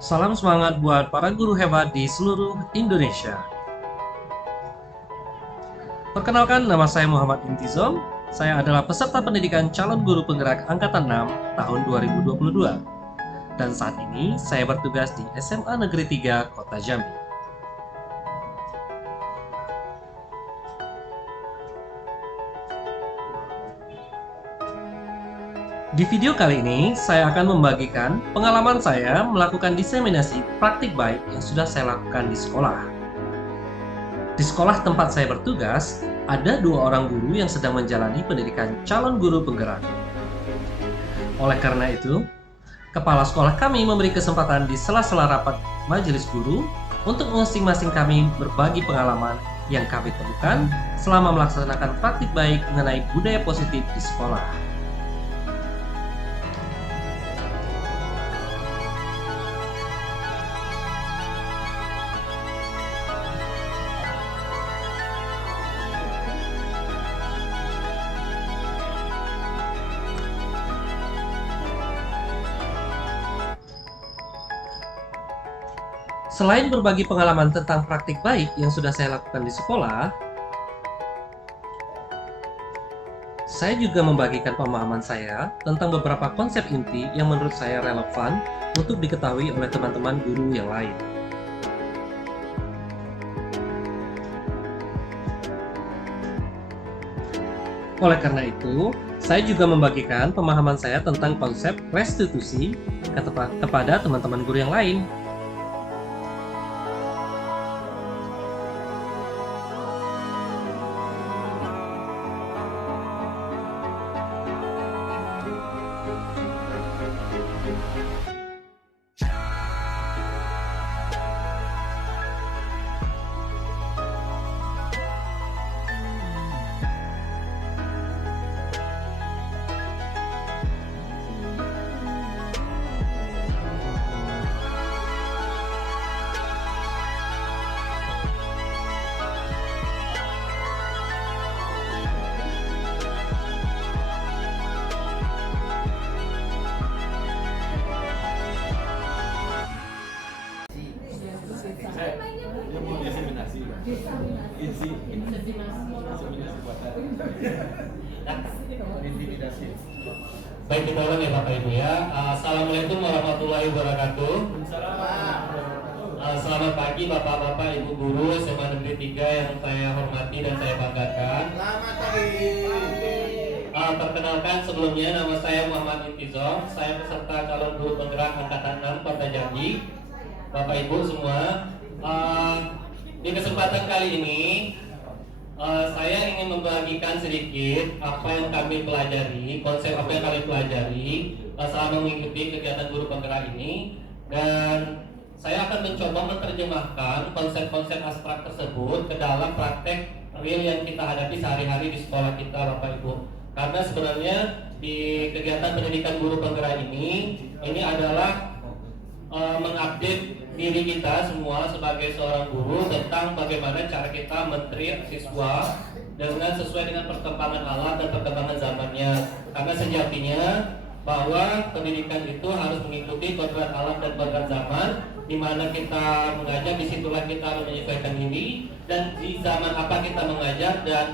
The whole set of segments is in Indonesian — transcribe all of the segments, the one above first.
Salam semangat buat para guru hebat di seluruh Indonesia. Perkenalkan, nama saya Muhammad Intizom. Saya adalah peserta pendidikan calon guru penggerak Angkatan 6 tahun 2022. Dan saat ini saya bertugas di SMA Negeri 3 Kota Jambi. Di video kali ini, saya akan membagikan pengalaman saya melakukan diseminasi praktik baik yang sudah saya lakukan di sekolah. Di sekolah tempat saya bertugas, ada 2 orang guru yang sedang menjalani pendidikan calon guru penggerak. Oleh karena itu, kepala sekolah kami memberi kesempatan di sela-sela rapat majelis guru untuk masing-masing kami berbagi pengalaman yang kami temukan selama melaksanakan praktik baik mengenai budaya positif di sekolah. Selain berbagi pengalaman tentang praktik baik yang sudah saya lakukan di sekolah, saya juga membagikan pemahaman saya tentang beberapa konsep inti yang menurut saya relevan untuk diketahui oleh teman-teman guru yang lain. Oleh karena itu, saya juga membagikan pemahaman saya tentang konsep restitusi kepada teman-teman guru yang lain. Dia mau diseminasi, inseminasi buatan intimidasi. Baik, kita ulang ya Bapak Ibu ya. Assalamualaikum warahmatullahi wabarakatuh. Selamat pagi Bapak-Bapak, Ibu Guru SMA Negeri 3 yang saya hormati dan saya banggakan. Selamat pagi. Perkenalkan sebelumnya, nama saya Muhammad Intizom. Saya peserta calon guru penggerak Angkatan 6 Kota Jambi. Bapak Ibu semua, di kesempatan kali ini saya ingin membagikan sedikit apa yang kami pelajari, konsep apa yang kami pelajari selama mengikuti kegiatan guru penggerak ini, dan saya akan mencoba menerjemahkan konsep-konsep abstrak tersebut ke dalam praktek real yang kita hadapi sehari-hari di sekolah kita Bapak Ibu. Karena sebenarnya di kegiatan pendidikan guru penggerak ini adalah mengupdate diri kita semua sebagai seorang guru tentang bagaimana cara kita men-treat siswa dengan sesuai dengan perkembangan alat dan perkembangan zamannya. Karena sejatinya bahwa pendidikan itu harus mengikuti kodrat alat dan kodrat zaman, di mana kita mengajar, disitulah kita harus menyesuaikan diri, dan di zaman apa kita mengajar, dan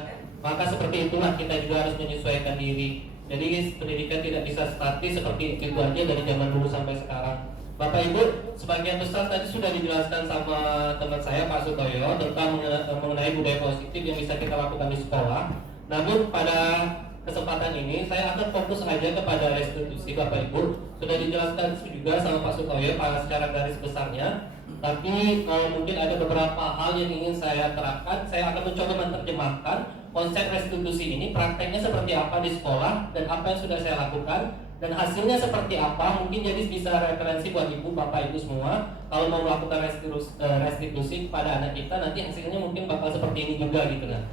maka seperti itulah kita juga harus menyesuaikan diri. Jadi pendidikan tidak bisa statis seperti itu aja dari zaman dulu sampai sekarang. Bapak Ibu, sebagian besar tadi sudah dijelaskan sama teman saya Pak Sutoyo tentang mengenai budaya positif yang bisa kita lakukan di sekolah. Namun pada kesempatan ini saya akan fokus aja kepada restitusi Bapak Ibu. Sudah dijelaskan juga sama Pak Sutoyo secara garis besarnya. Tapi mungkin ada beberapa hal yang ingin saya terapkan. Saya akan mencoba menerjemahkan konsep restitusi ini, prakteknya seperti apa di sekolah dan apa yang sudah saya lakukan, dan hasilnya seperti apa. Mungkin jadi bisa referensi buat ibu, bapak, ibu semua kalau mau melakukan restitusi kepada anak kita, nanti hasilnya mungkin bakal seperti ini juga gitu kan.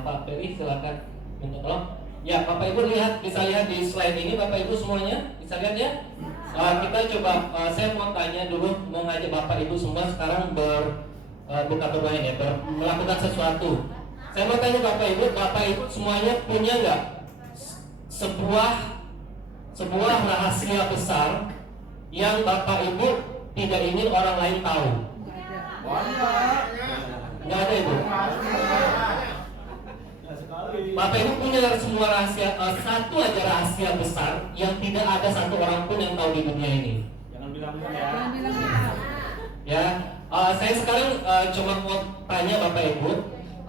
Pak Peri silakan minta tolong. Ya Bapak Ibu bisa lihat di slide ini Bapak Ibu semuanya bisa lihat ya. Kita coba, saya mau tanya dulu, mau ngajak Bapak Ibu semua sekarang bukan bermain ya, melakukan sesuatu. Saya mau tanya Bapak Ibu semuanya punya nggak sebuah rahasia besar yang Bapak Ibu tidak ingin orang lain tahu? Nggak ada, Ibu. Bapak Ibu punya semua rahasia, satu aja rahasia besar yang tidak ada satu orang pun yang tahu di dunia ini. Jangan bilang-bilang ya. Ya, saya sekarang coba mau tanya Bapak Ibu,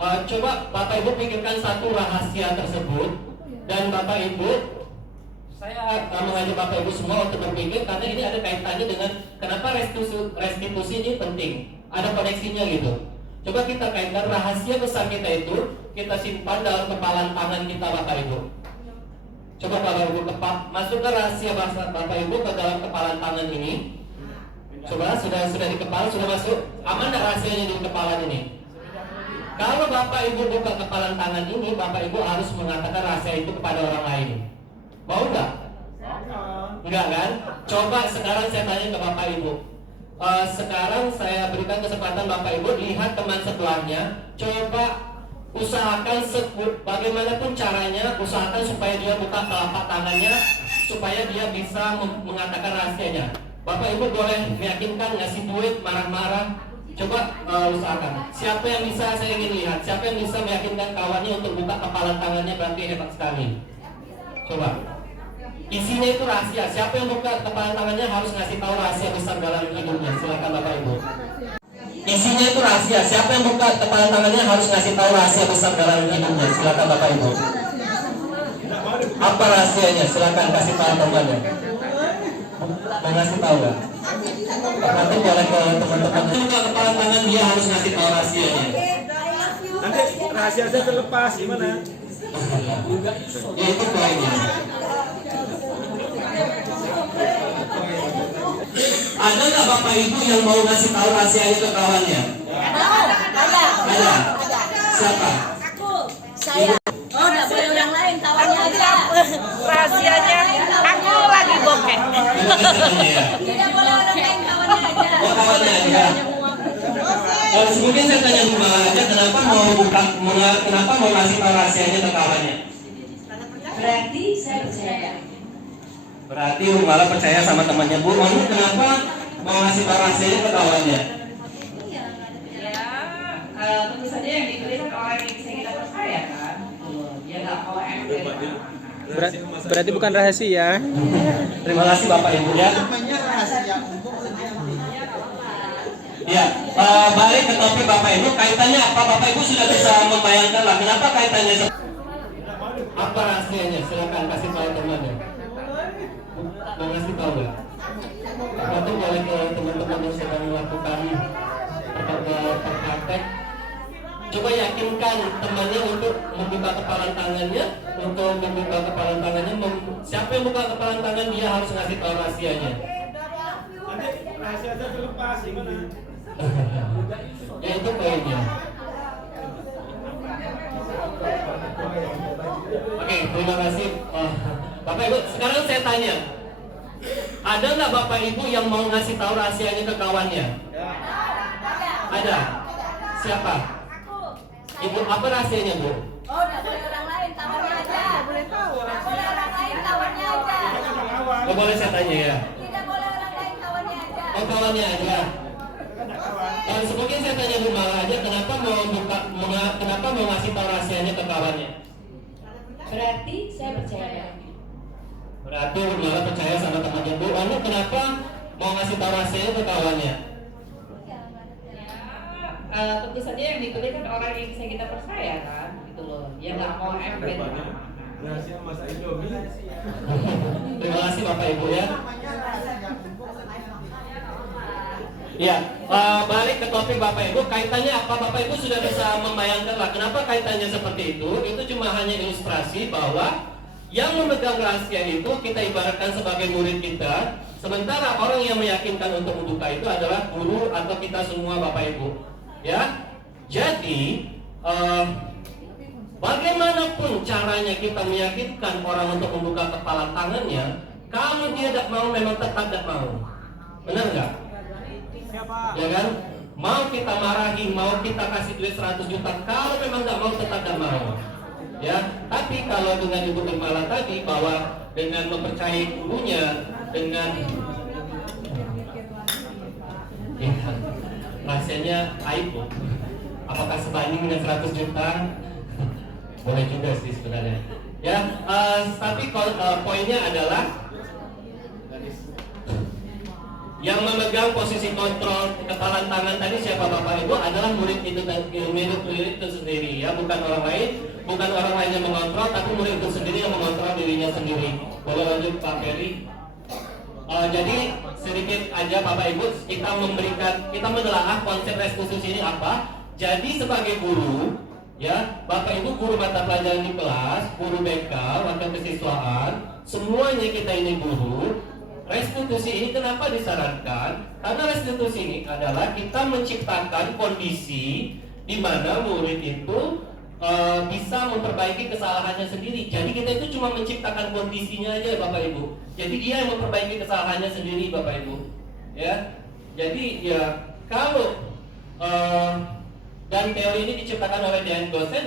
coba Bapak Ibu pikirkan satu rahasia tersebut, dan Bapak Ibu, saya mengajak Bapak Ibu semua untuk berpikir karena ini ada kaitannya dengan kenapa restitusi ini penting, ada koneksinya gitu. Coba kita kaitkan rahasia besar kita itu, kita simpan dalam kepalan tangan kita Bapak Ibu. Coba Bapak Ibu masukkan rahasia Bapak Ibu ke dalam kepalan tangan ini. Coba sudah di kepala, sudah masuk. Aman nggak rahasianya di kepala ini? Kalau Bapak Ibu buka kepalan tangan ini, Bapak Ibu harus mengatakan rahasia itu kepada orang lain. Mau nggak? Enggak kan? Coba sekarang saya tanya ke Bapak Ibu. Sekarang saya berikan kesempatan Bapak Ibu lihat teman sebelahnya. Coba usahakan bagaimanapun caranya, usahakan supaya dia buka telapak tangannya, supaya dia bisa mengatakan rahasianya. Bapak Ibu boleh meyakinkan, ngasih duit, marah-marah. Coba usahakan. Siapa yang bisa, saya ingin lihat. Siapa yang bisa meyakinkan kawannya untuk buka kepalan tangannya, berarti hebat sekali. Coba. Isinya itu rahasia. Siapa yang buka kepalan tangannya harus ngasih tahu rahasia besar dalam hidupnya. Silakan Bapak Ibu. Isinya itu rahasia. Siapa yang buka kepalan tangannya harus ngasih tahu rahasia besar dalam hidupnya. Silakan Bapak Ibu. Apa rahasianya? Silakan kasih tahu temannya. Mau ngasih tahu nggak? Nanti boleh ke teman-teman. Buka kepalan tangan, dia harus ngasih tahu rahasianya. Nanti rahasia saya terlepas gimana? Ya itu poinnya. Ada nggak Bapak Ibu yang mau ngasih tahu rahasianya ke kawannya? Ada. Siapa? Saya. Oh, nggak boleh orang lain, kawannya aja. Rahasianya aku lagi bokeh. Tidak boleh orang lain, kawannya aja. Oh, kawannya aja. Mungkin saya tanya Bu Mala aja, kenapa mau ngasih tahu rahasianya ke kawannya? Berarti saya percaya. Berarti Bu Mala percaya sama temannya. Bu Manu kenapa mau ngasih tahu rahasianya ke kawannya? Ya, tentu saja yang dipilih kan orang yang bisa kita percaya kan. Dia nggak mau Berarti bukan rahasia. Terima kasih Bapak Ibu ya. Ya, balik ke topik Bapak Ibu, kaitannya apa? Bapak Ibu sudah bisa membayangkan lah kenapa kaitannya. Apa rahasianya? Silakan kasih tahu temannya. Mau ngasih tahu nggak? Atau boleh ke teman-teman yang sedang melakukan praktek. Coba yakinkan temannya untuk membuka kepalan tangannya. Siapa yang buka kepalan tangan, dia harus ngasih tahu rahasianya. Nanti rahasia saya terlepas gimana? Ya itu poinnya. Oke, terima kasih Bapak Ibu. Sekarang saya tanya, ada nggak Bapak Ibu yang mau ngasih tahu rahasianya ke kawannya? Ada. Siapa? Ibu, apa rahasianya Bu? Oh, nggak boleh orang lain, kawannya aja. Nggak boleh orang lain, kawannya aja. Oh, boleh saya tanya ya? Tidak boleh orang lain, kawannya aja. Oh, kawannya aja. Mungkin saya tanya Bu Mala aja, kenapa mau ngasih tahu rahasianya ke kawannya? Berarti saya percaya. Berarti Bu Mala percaya sama temannya. Bu Anu kenapa mau ngasih tahu rahasianya ke kawannya? tentu saja yang dipilih kan orang yang bisa kita percaya kan, gitu loh. Dia nggak mau emben. Rahasia masa Indomie. Terima kasih Bapak Ibu ya. Ya, balik ke topik Bapak Ibu, kaitannya apa? Bapak Ibu sudah bisa membayangkan lah kenapa kaitannya seperti itu. Itu cuma hanya ilustrasi bahwa yang memegang rahasia itu kita ibaratkan sebagai murid kita, sementara orang yang meyakinkan untuk membuka itu adalah guru atau kita semua Bapak Ibu. Ya, jadi bagaimanapun caranya kita meyakinkan orang untuk membuka kepala tangannya, kalau dia tidak mau memang tetap tidak mau. Benar nggak? Ya kan? Mau kita marahi, mau kita kasih duit 100 juta, kalau memang nggak mau tetap nggak mau. Ya, tapi kalau dengan Ibu Mala tadi bahwa dengan mempercayai gurunya, dengan Rahasianya aib loh. Apakah sebanding dengan 100 juta? Boleh juga sih sebenarnya. Ya, tapi poinnya adalah yang memegang posisi kontrol kepalan tangan tadi siapa Bapak Ibu adalah murid itu sendiri ya, bukan orang lain yang mengontrol, tapi murid itu sendiri yang mengontrol dirinya sendiri. Boleh lanjut Pak Ferry? Jadi sedikit aja Bapak Ibu, kita menelaah konsep restitusi ini apa. Jadi sebagai guru ya, Bapak Ibu guru mata pelajaran di kelas, guru BK, wakil kesiswaan, semuanya kita ini guru. Restitusi ini kenapa disarankan? Karena restitusi ini adalah kita menciptakan kondisi di mana murid itu bisa memperbaiki kesalahannya sendiri. Jadi kita itu cuma menciptakan kondisinya aja Bapak Ibu. Jadi dia yang memperbaiki kesalahannya sendiri Bapak Ibu. Ya, jadi ya kalau dan teori ini diciptakan oleh Dan Gosen.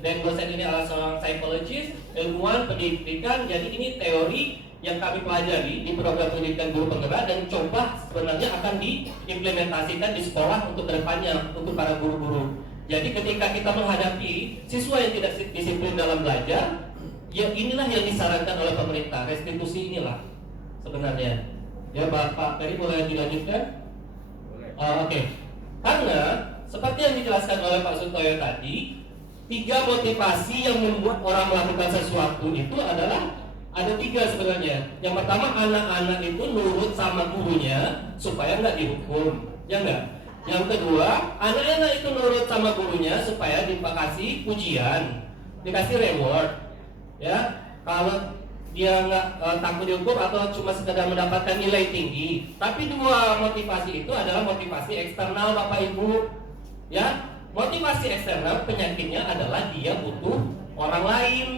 Dan Gosen ini adalah seorang psikologis, ilmuwan pendidikan. Jadi ini teori yang kami pelajari di program pendidikan guru penggerak dan coba sebenarnya akan diimplementasikan di sekolah untuk kedepannya untuk para guru-guru. Jadi ketika kita menghadapi siswa yang tidak disiplin dalam belajar, ya inilah yang disarankan oleh pemerintah, restitusi inilah sebenarnya. Ya Pak Ferry boleh dilanjutkan? Oke. Karena seperti yang dijelaskan oleh Pak Sutoyo tadi, 3 motivasi yang membuat orang melakukan sesuatu itu adalah ada 3 sebenarnya. Yang pertama, anak-anak itu nurut sama gurunya supaya nggak dihukum, ya nggak? Yang kedua, anak-anak itu nurut sama gurunya supaya dikasih pujian, dikasih reward, ya. Kalau dia nggak takut dihukum atau cuma sekedar mendapatkan nilai tinggi. Tapi 2 motivasi itu adalah motivasi eksternal Bapak Ibu, ya. Motivasi eksternal penyakitnya adalah dia butuh orang lain.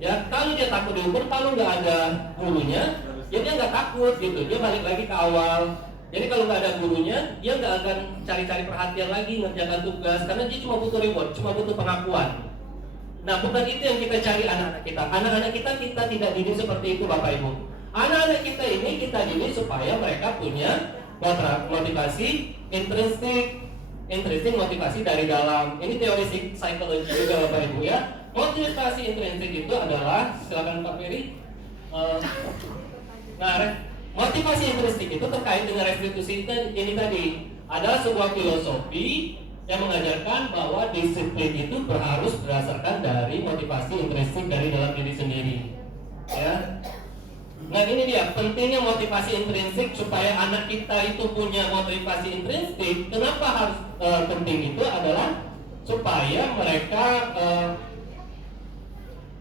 Ya, kalau dia takut diukur, kalau nggak ada gurunya, ya dia nggak takut gitu. Dia balik lagi ke awal. Jadi kalau nggak ada gurunya, dia nggak akan cari-cari perhatian lagi, ngerjakan tugas, karena dia cuma butuh reward, cuma butuh pengakuan. Nah, bukan itu yang kita cari anak-anak kita. Anak-anak kita tidak didik seperti itu, Bapak Ibu. Anak-anak kita ini kita didik supaya mereka punya motivasi intrinsik motivasi dari dalam. Ini teori psikologi juga, Bapak Ibu ya. Motivasi intrinsik itu adalah, silakan Pak Ferry. Motivasi intrinsik itu terkait dengan restitusi ini tadi adalah sebuah filosofi yang mengajarkan bahwa disiplin itu harus berdasarkan dari motivasi intrinsik dari dalam diri sendiri. Ya. Nah ini dia pentingnya motivasi intrinsik supaya anak kita itu punya motivasi intrinsik. Kenapa harus penting itu adalah supaya mereka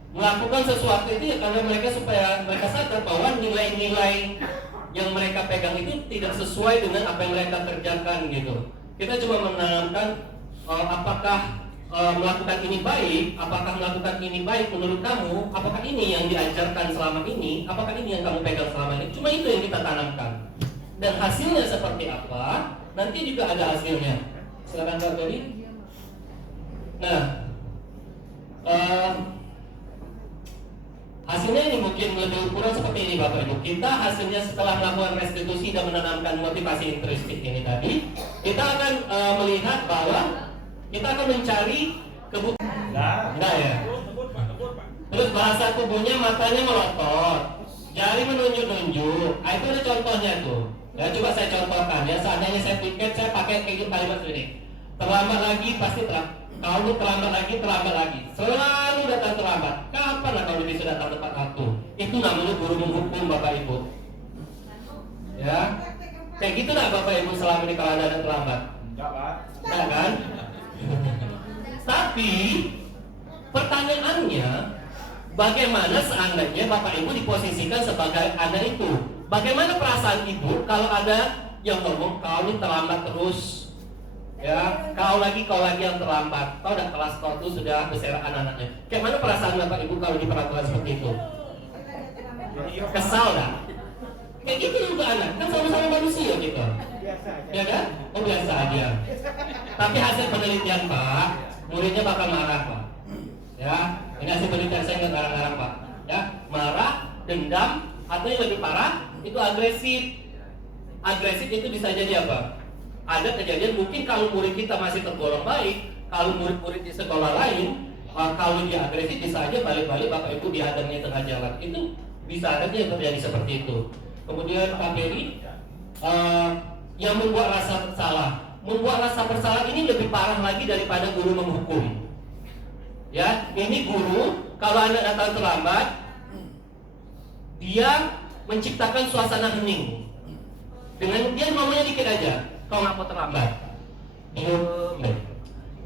melakukan sesuatu itu ya karena supaya mereka sadar bahwa nilai-nilai yang mereka pegang itu tidak sesuai dengan apa yang mereka kerjakan gitu. Kita cuma menanamkan apakah melakukan ini baik, apakah melakukan ini baik menurut kamu, apakah ini yang diajarkan selama ini, apakah ini yang kamu pegang selama ini. Cuma itu yang kita tanamkan. Dan hasilnya seperti apa, nanti juga ada hasilnya. Silakan Pak Ferry. Nah, hasilnya ini mungkin lebih ukuran seperti ini Bapak Ibu. Kita hasilnya setelah melakukan restitusi dan menanamkan motivasi intrinsik ini tadi, kita akan melihat bahwa kita akan mencari kebutuhan. Nah ya. Terus bahasa tubuhnya, matanya melotot, jari menunjuk-nunjuk. Itu ada contohnya tuh. Ya coba saya contohkan ya. Seandainya saya pikir saya pakai kayak kalimat ini. Terlambat lagi pasti kalau terlambat lagi, selalu datang terlambat. Kapan lah kalau bisa datang tepat waktu? Itu namanya guru menghukum Bapak Ibu. Ya, kayak gitu lah Bapak Ibu selama ini kalau ada terlambat. Enggak, Pak. Enggak kan? Tapi pertanyaannya, bagaimana seandainya Bapak Ibu diposisikan sebagai anak itu? Bagaimana perasaan ibu kalau ada yang ngomong kau ini terlambat terus? Ya, kau lagi yang terlambat. Kau udah kelas kau tuh sudah berserakan anak-anaknya. Kayak mana perasaan Bapak Ibu kalau diperlakukan seperti itu? Kesal dah. Kayak gitu juga anak, kan sama-sama manusia gitu. Ya kan? Oh biasa aja. Tapi hasil penelitian Pak, muridnya bakal marah Pak. Ya, ini hasil penelitian saya nggak garang-garang Pak. Ya, marah, dendam, atau yang lebih parah itu agresif. agresif itu bisa jadi apa? Ada kejadian mungkin kalau murid kita masih tergolong baik, kalau murid-murid di sekolah lain, kalau dia agresif bisa aja balik-balik Bapak Ibu dihadangnya tengah jalan. Itu bisa aja terjadi seperti itu. Kemudian Pak Ferry, yang membuat rasa bersalah ini lebih parah lagi daripada guru menghukum. Ya, ini guru kalau anak datang terlambat, dia menciptakan suasana hening. Dengan dia ngomongnya dikit aja, kau ngapa terlambat? Diam.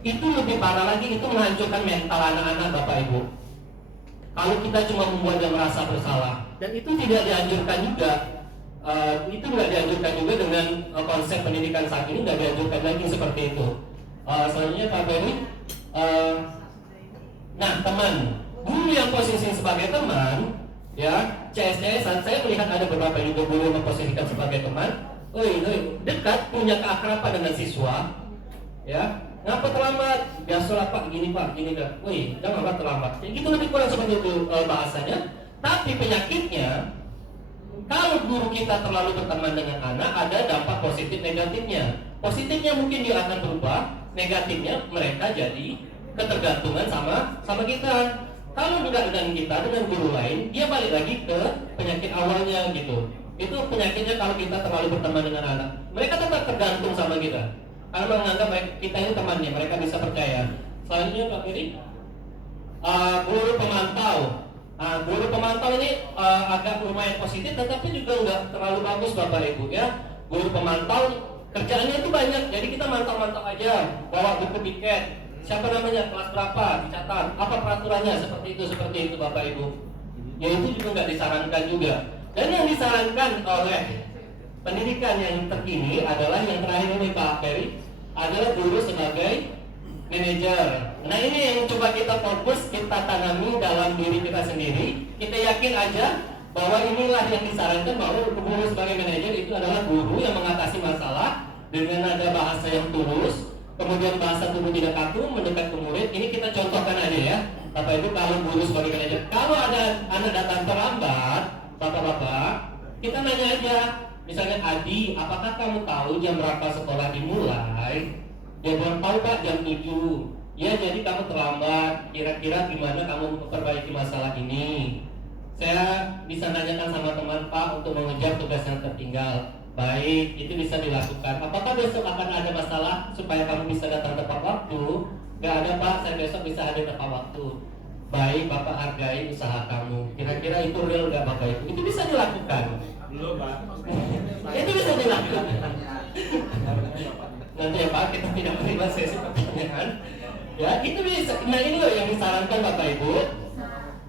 Itu lebih parah lagi, itu menghancurkan mental anak-anak Bapak Ibu. Kalau kita cuma membuat dia merasa bersalah, dan itu tidak dianjurkan juga. Itu nggak dianjurkan juga dengan konsep pendidikan saat ini, nggak dianjurkan lagi seperti itu. Selanjutnya Pak Ferry, nah teman, guru yang posisi sebagai teman, ya CSCS, saya melihat ada beberapa juga guru yang memposisikan sebagai teman. Dekat, punya keakraban dengan siswa, ya. Ngapa terlambat? Biasalah Pak, gini Pak, gini kan. Janganlah terlambat. Ya, gitu lebih kurang seperti itu bahasanya. Tapi penyakitnya, kalau guru kita terlalu berteman dengan anak, ada dampak positif negatifnya. Positifnya mungkin dia akan berubah, negatifnya mereka jadi ketergantungan sama kita. Kalau enggak dengan kita, dengan guru lain, dia balik lagi ke penyakit awalnya gitu. Itu penyakitnya kalau kita terlalu berteman dengan anak. Mereka tetap tergantung sama kita. Karena menganggap kita ini temannya, mereka bisa percaya. Selanjutnya Pak Ferry, guru pemantau. Guru pemantau ini agak lumayan positif, tetapi juga nggak terlalu bagus Bapak Ibu ya. Guru pemantau kerjaannya itu banyak, jadi kita mantau-mantau aja, bawa buku tiket, siapa namanya, kelas berapa, dicatat, apa peraturannya, seperti itu Bapak Ibu. Ya itu juga nggak disarankan juga. Dan yang disarankan oleh pendidikan yang terkini adalah yang terakhir ini Pak Ferry, adalah guru sebagai manajer. Nah ini yang coba kita fokus, kita tanami dalam diri kita sendiri. Kita yakin aja bahwa inilah yang disarankan, bahwa guru sebagai manajer itu adalah guru yang mengatasi masalah dengan ada bahasa yang tulus, kemudian bahasa tubuh tidak kaku, mendekat ke murid. Ini kita contohkan aja ya Bapak Ibu, kalau guru sebagai manajer. Kalau ada anak datang terlambat, Bapak-bapak, kita nanya aja. Misalnya, Adi, apakah kamu tahu jam berapa sekolah dimulai? Dia bilang, tahu Pak, jam 7. Ya, jadi kamu terlambat. Kira-kira gimana kamu memperbaiki masalah ini? Saya bisa nanyakan sama teman Pak untuk mengejar tugas yang tertinggal. Baik, itu bisa dilakukan. Apakah besok akan ada masalah supaya kamu bisa datang tepat waktu? Gak ada Pak, saya besok bisa hadir tepat waktu. Baik, Bapak hargai usaha kamu. Kira-kira itu real gak Bapak Ibu? Itu bisa dilakukan. Belum Pak. Itu bisa dilakukan. Nanti ya Pak, kita tidak menerima sesi pertanyaan. Ya, itu bisa. Nah ini loh yang disarankan Bapak Ibu.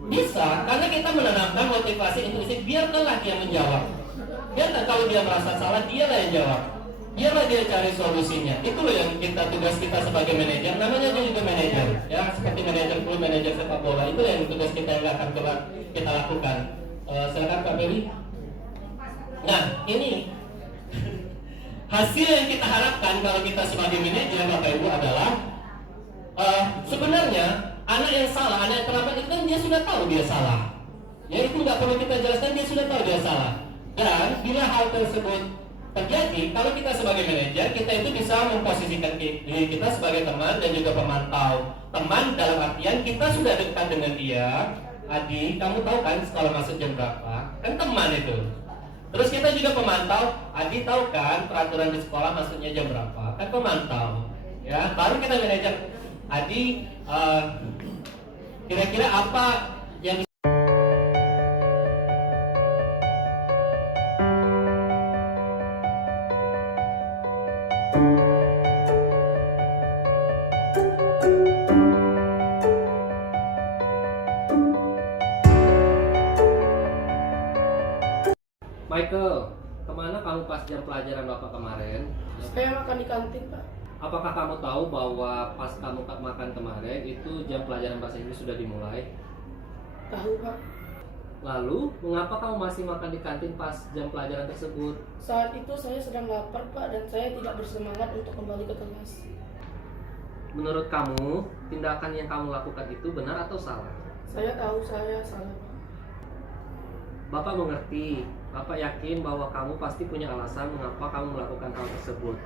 Bisa, karena kita menanamkan motivasi intuisi. Biarkanlah dia menjawab. Biarkan kalau dia merasa salah, dialah yang jawab. Biarlah dia cari solusinya. Itu loh yang tugas kita sebagai manajer. Namanya dia juga manajer. Ya, seperti manajer klub, manajer sepak bola. Itu yang tugas kita yang akan kita lakukan. Silakan Pak Ferry. Nah, ini hasil yang kita harapkan kalau kita sebagai manajer Bapak Ibu adalah sebenarnya anak yang salah, anak yang terlambat itu kan dia sudah tahu dia salah. Ya itu nggak perlu kita jelaskan, dia sudah tahu dia salah. Dan bila hal tersebut terjadi, kalau kita sebagai manajer, kita itu bisa memposisikan diri kita sebagai teman dan juga pemantau. Teman dalam artian kita sudah dekat dengan dia. Adi, kamu tahu kan sekolah masuk jam berapa? Kan teman itu. Terus kita juga pemantau. Adi tahu kan peraturan di sekolah masuknya jam berapa? Kan pemantau. Ya, baru kita manajer. Adi, kira-kira apa yang Michael, kemana kamu pas jam pelajaran Bapak kemarin? Saya makan di kantin, Pak. Apakah kamu tahu bahwa pas kamu makan kemarin itu jam pelajaran bahasa Inggris sudah dimulai? Tahu, Pak. Lalu, mengapa kamu masih makan di kantin pas jam pelajaran tersebut? Saat itu saya sedang lapar, Pak, dan saya tidak bersemangat untuk kembali ke kelas. Menurut kamu, tindakan yang kamu lakukan itu benar atau salah? Saya tahu saya salah, Pak. Bapak mengerti Bapak yakin bahwa kamu pasti punya alasan mengapa kamu melakukan hal tersebut.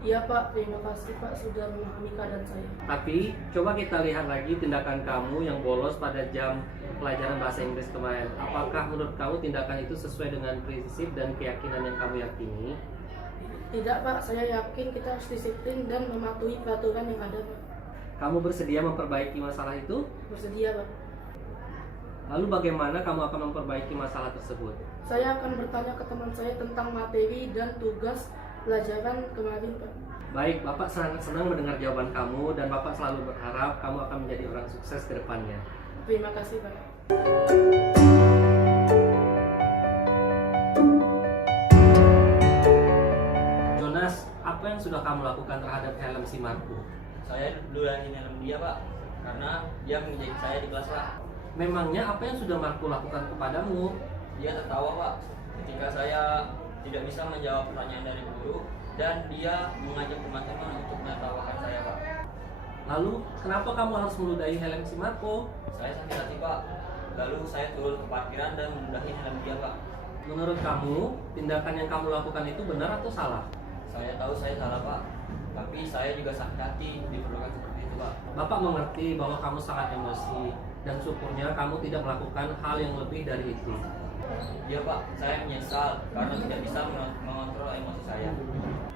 Iya Pak, terima kasih Pak sudah memahami keadaan saya. Tapi coba kita lihat lagi tindakan kamu yang bolos pada jam pelajaran bahasa Inggris kemarin. Apakah menurut kamu tindakan itu sesuai dengan prinsip dan keyakinan yang kamu yakini? Tidak Pak, saya yakin kita harus disiplin dan mematuhi peraturan yang ada Pak. Kamu bersedia memperbaiki masalah itu? Bersedia Pak. Lalu bagaimana kamu akan memperbaiki masalah tersebut? Saya akan bertanya ke teman saya tentang materi dan tugas pelajaran kemarin Pak. Baik, Bapak sangat senang mendengar jawaban kamu dan Bapak selalu berharap kamu akan menjadi orang sukses ke depannya. Terima kasih Pak. Jonas, apa yang sudah kamu lakukan terhadap helm si Marco? Saya duluan helm dia Pak, karena dia menjadi saya di kelas Pak. Memangnya apa yang sudah Marco lakukan kepadamu? Dia tertawa Pak, ketika saya tidak bisa menjawab pertanyaan dari guru, dan dia mengajak teman-teman untuk menertawakan saya Pak. Lalu, kenapa kamu harus meludahi helm si Marco? Saya sakit hati Pak, lalu saya turun ke parkiran dan meludahi helm dia Pak. Menurut kamu, tindakan yang kamu lakukan itu benar atau salah? Saya tahu saya salah Pak, tapi saya juga sakit hati diperlakukan seperti itu Pak. Bapak mengerti bahwa kamu sangat emosi dan syukurnya kamu tidak melakukan hal yang lebih dari itu. Iya Pak, saya menyesal karena tidak bisa mengontrol emosi saya.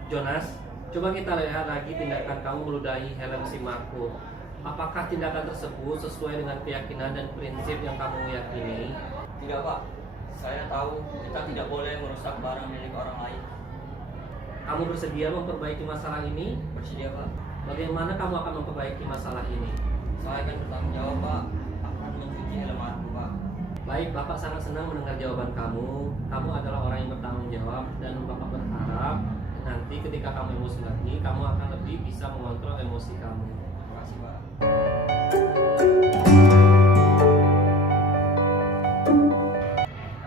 Jonas, coba kita lihat lagi tindakan kamu meludahi helm si Marco. Apakah tindakan tersebut sesuai dengan keyakinan dan prinsip yang kamu yakini? Tidak Pak, saya tahu kita tidak boleh merusak barang milik orang lain. Kamu bersedia memperbaiki masalah ini? Bersedia Pak. Bagaimana kamu akan memperbaiki masalah ini? Saya akan bertanggung jawab Pak, akan mencuci helm aku Pak. Baik, Bapak sangat senang mendengar jawaban kamu. Kamu adalah orang yang bertanggung jawab dan Bapak berharap nanti ketika kamu emosi lagi, kamu akan lebih bisa mengontrol emosi kamu. Terima kasih Pak.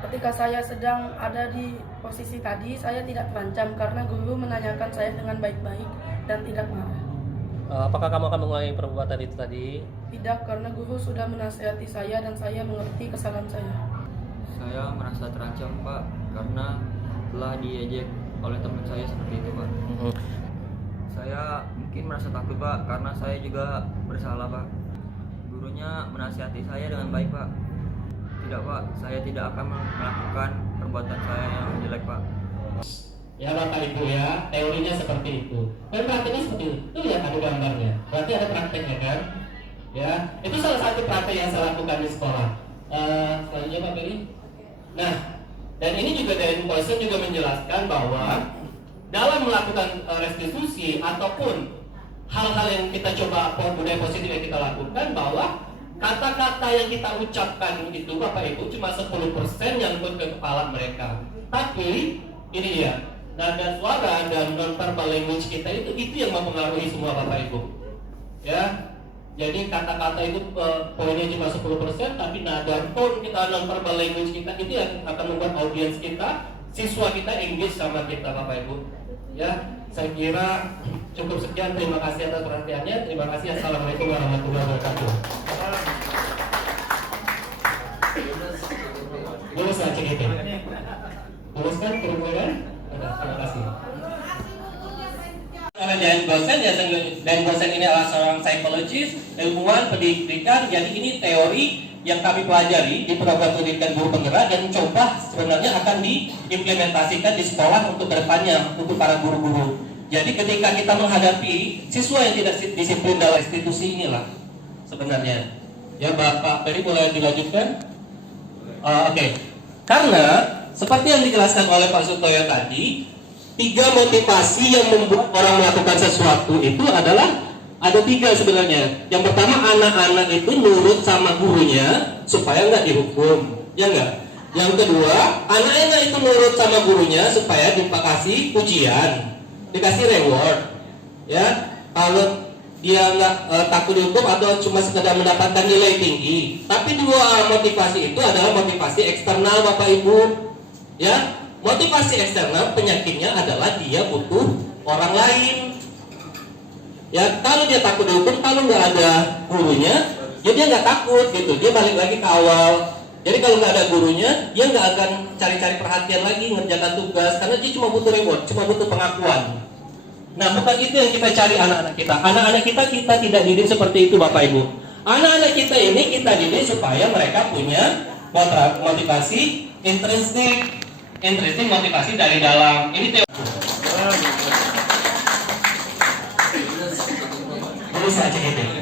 Ketika saya sedang ada di posisi tadi, saya tidak terancam karena guru menanyakan saya dengan baik-baik dan tidak marah. Apakah kamu akan mengulangi perbuatan itu tadi? Tidak, karena guru sudah menasihati saya dan saya mengerti kesalahan saya. Saya merasa terancam Pak, karena telah diejek oleh teman saya seperti itu Pak. Saya mungkin merasa takut Pak, karena saya juga bersalah Pak. Gurunya menasihati saya dengan baik Pak. Tidak Pak, saya tidak akan melakukan perbuatan saya yang jelek Pak. Ya Bapak Ibu ya, teorinya seperti itu. Dan prakteknya seperti itu. Tuh lihat ada gambarnya. Berarti ada prakteknya kan? Ya, itu salah satu praktek yang saya lakukan di sekolah. Selanjutnya Pak Beri. Nah, dan ini juga dari Poison juga menjelaskan bahwa dalam melakukan restitusi ataupun hal-hal yang kita coba budaya positif yang kita lakukan, bahwa kata-kata yang kita ucapkan itu Bapak Ibu cuma 10% yang ke kepala mereka. Tapi ini dia, nada suara dan non-verbal language kita itu yang mempengaruhi semua Bapak Ibu. Ya, jadi kata-kata itu poinnya cuma 10%, tapi nada tone kita, non-verbal language kita itu yang akan membuat audiens kita, siswa kita engage sama kita Bapak Ibu. Ya, saya kira cukup sekian. Terima kasih atas perhatiannya. Terima kasih. Assalamualaikum warahmatullahi wabarakatuh. Lulus lah cek itu. Lulus kan? Kurang. Terima kasih. Dan Gosen ini adalah seorang psikologis, ilmuwan, pendidikan. Jadi ini teori yang kami pelajari di program pendidikan guru penggerak dan coba sebenarnya akan diimplementasikan di sekolah untuk kedepannya untuk para guru-guru. Jadi ketika kita menghadapi siswa yang tidak disiplin dalam restitusi inilah sebenarnya. Ya Bapak Beri boleh dilanjutkan? Oke. Karena seperti yang dijelaskan oleh Pak Sutoyo tadi, 3 motivasi yang membuat orang melakukan sesuatu itu adalah ada 3 sebenarnya. Yang pertama, anak-anak itu nurut sama gurunya supaya nggak dihukum, ya nggak? Yang kedua, anak-anak itu nurut sama gurunya supaya dikasih ujian, dikasih reward, ya. Kalau dia nggak takut dihukum atau cuma sekedar mendapatkan nilai tinggi. Tapi 2 motivasi itu adalah motivasi eksternal Bapak Ibu, ya. Motivasi eksternal penyakitnya adalah dia butuh orang lain. Ya, kalau dia takut dihukum, kalau nggak ada gurunya, ya dia nggak takut gitu. Dia balik lagi ke awal. Jadi kalau nggak ada gurunya, dia nggak akan cari-cari perhatian lagi ngerjakan tugas, karena dia cuma butuh reward, cuma butuh pengakuan. Nah, bukan itu yang kita cari anak-anak kita. Anak-anak kita tidak didik seperti itu, Bapak Ibu. Anak-anak kita ini kita didik supaya mereka punya motivasi intrinsik motivasi dari dalam. Ini teori. Ini saja ini.